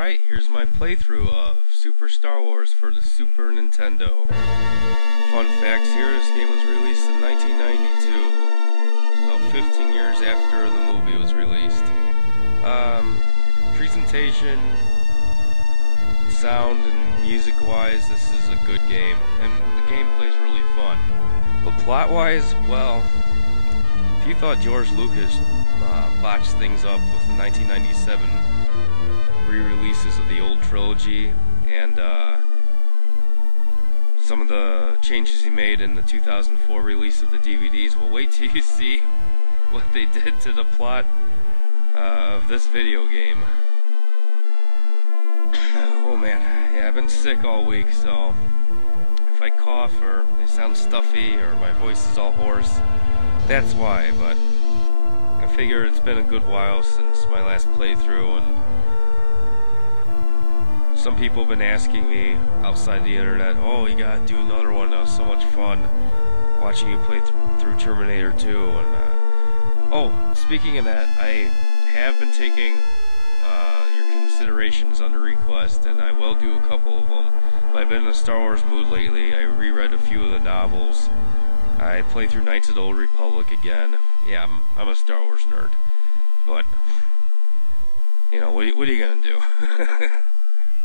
Alright, here's my playthrough of Super Star Wars for the Super Nintendo. Fun facts here, this game was released in 1992, about 15 years after the movie was released. Presentation, sound, and music-wise, this is a good game, and the gameplay is really fun. But plot-wise, well, if you thought George Lucas botched things up with the 1997 re-releases of the old trilogy and some of the changes he made in the 2004 release of the DVDs, well, wait till you see what they did to the plot of this video game. Oh man, yeah, I've been sick all week, so if I cough or I sound stuffy or my voice is all hoarse, that's why. But I figure it's been a good while since my last playthrough, and some people have been asking me outside the internet, oh, you gotta do another one. That was so much fun watching you play through Terminator 2. And oh, speaking of that, I have been taking your considerations under request, and I will do a couple of them. But I've been in a Star Wars mood lately. I reread a few of the novels. I played through Knights of the Old Republic again. Yeah, I'm a Star Wars nerd. But, you know, what are you gonna do?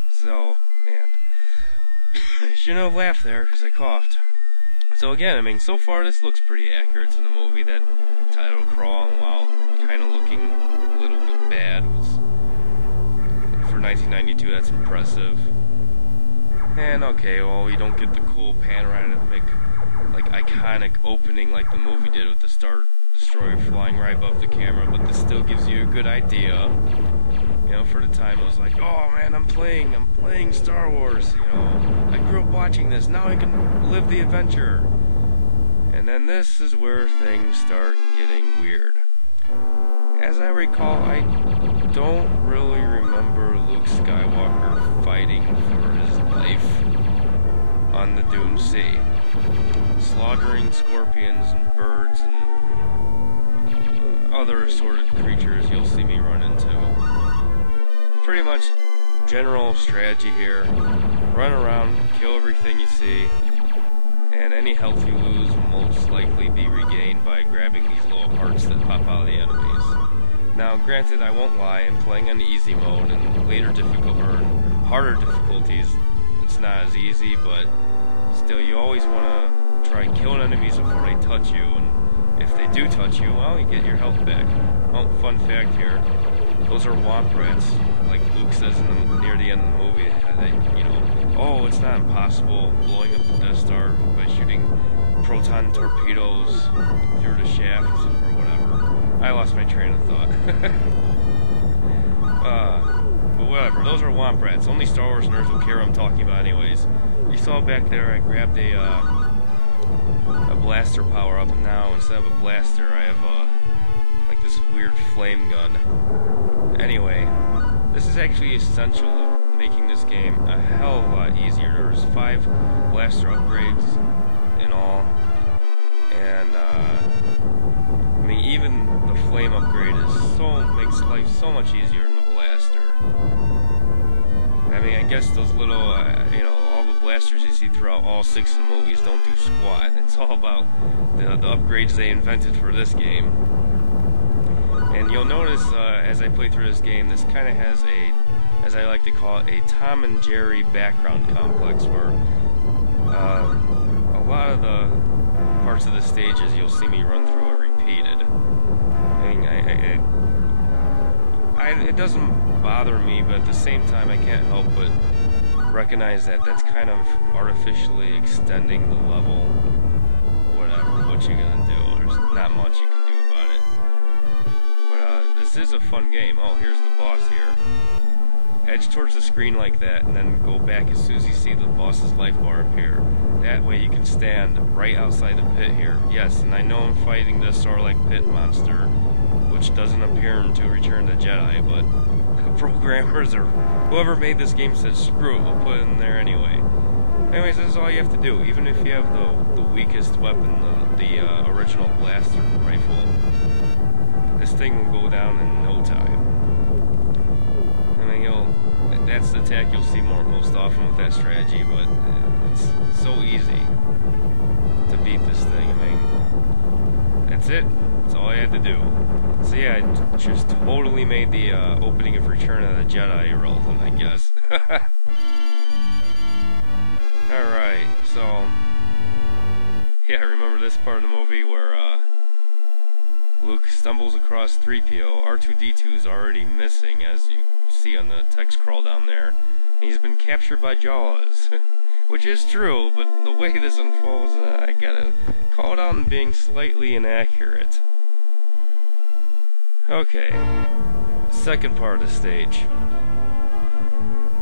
So, man, I shouldn't have laughed there because I coughed. So again, I mean, so far this looks pretty accurate to the movie. That title crawl, while kind of looking a little bit bad, was, for 1992, that's impressive. And okay, well, we don't get the cool panoramic, like iconic opening like the movie did with the Star Destroyer flying right above the camera, but this still gives you a good idea. You know, for the time, it was like, oh man, I'm playing Star Wars. You know, I grew up watching this. Now I can live the adventure. And then this is where things start getting weird. As I recall, I don't really remember Luke Skywalker fighting for his life on the Dune Sea, slaughtering scorpions and birds and other assorted creatures you'll see me run into. Pretty much general strategy here: run around, kill everything you see, and any health you lose will most likely be regained by grabbing these little hearts that pop out of the enemies. Now granted, I won't lie, I'm playing on easy mode, and later difficult or harder difficulties it's not as easy, but still you always want to try killing enemies before they touch you, and if they do touch you, well, you get your health back. Oh, fun fact here, those are womp rats, like Luke says near the end of the movie. That, you know, oh, it's not impossible blowing up the Death Star by shooting proton torpedoes through the shaft or whatever. I lost my train of thought. But whatever, those are womp rats. Only Star Wars nerds will care what I'm talking about anyways. You saw back there, I grabbed a blaster power up, and now instead of a blaster, I have like this weird flame gun. Anyway, this is actually essential to making this game a hell of a lot easier. There's 5 blaster upgrades in all, and I mean, even the flame upgrade makes life so much easier than the blaster. I mean, I guess those little, you know, all the blasters you see throughout all 6 of the movies don't do squat. It's all about the upgrades they invented for this game. And you'll notice, as I play through this game, this kind of has a, as I like to call it, a Tom and Jerry background complex, where a lot of the parts of the stages you'll see me run through are repeated. I mean, it doesn't bother me, but at the same time, I can't help but recognize that that's kind of artificially extending the level. Whatever, what you gonna do? There's not much you can do about it. But this is a fun game. Oh, here's the boss here. Edge towards the screen like that, and then go back as soon as you see the boss's life bar appear. That way you can stand right outside the pit here. Yes, and I know I'm fighting the Sarlacc pit monster, which doesn't appear until Return of the Jedi, but the programmers or whoever made this game said, screw it, we'll put it in there anyway. Anyways, this is all you have to do, even if you have the weakest weapon, the original blaster rifle. This thing will go down in no time. I mean, that's the attack you'll see most often with that strategy, but it's so easy to beat this thing. I mean, that's it. That's all I had to do. So yeah, I just totally made the opening of Return of the Jedi irrelevant, I guess. Alright, so yeah, remember this part of the movie where Luke stumbles across 3PO. R2-D2 is already missing, as you see on the text crawl down there. And he's been captured by Jawas. Which is true, but the way this unfolds, I gotta call it out on being slightly inaccurate. Okay, second part of the stage.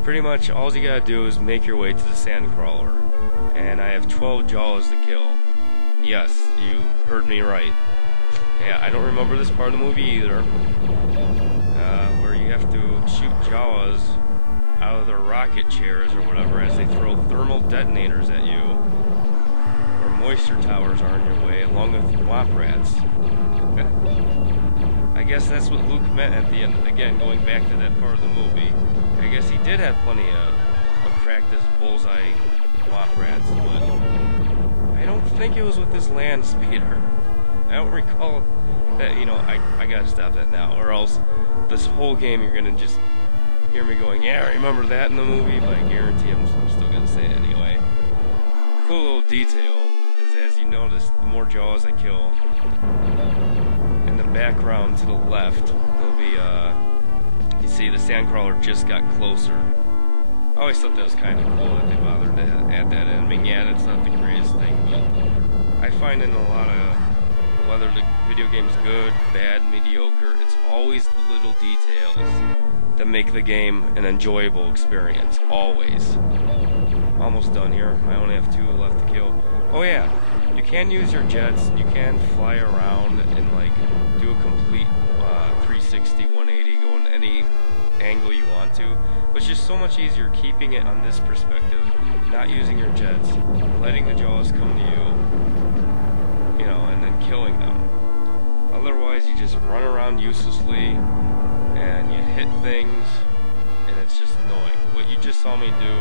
Pretty much all you gotta do is make your way to the Sandcrawler. And I have 12 Jawas to kill. And yes, you heard me right. Yeah, I don't remember this part of the movie either. Where you have to shoot Jawas out of their rocket chairs or whatever as they throw thermal detonators at you. Or moisture towers are in your way, along with womp rats. I guess that's what Luke meant at the end. Again, going back to that part of the movie. I guess he did have plenty of practice bullseye womp rats, but I don't think it was with this land speeder. I don't recall that, you know, I gotta stop that now, or else this whole game you're gonna just hear me going, yeah, I remember that in the movie, but I guarantee I'm still gonna say it anyway. Cool little detail is, as you notice, the more Jawas I kill, in the background to the left, there'll be, you see the Sandcrawler just got closer. I always thought that was kind of cool that they bothered to add that in. I mean, yeah, that's not the greatest thing, but I find in a lot of, whether the video game's good, bad, mediocre, it's always the little details that make the game an enjoyable experience. Always. Almost done here. I only have 2 left to kill. Oh yeah, you can use your jets, you can fly around and like do a complete 360, 180, go in any angle you want to, but it's just so much easier keeping it on this perspective, not using your jets, letting the Jawas come to you, you know, and then killing them. Otherwise, you just run around uselessly, and you hit things, and it's just annoying. What you just saw me do,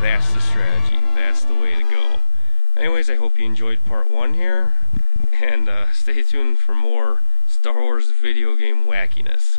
that's the strategy. That's the way to go. Anyways, I hope you enjoyed part 1 here, and stay tuned for more Star Wars video game wackiness.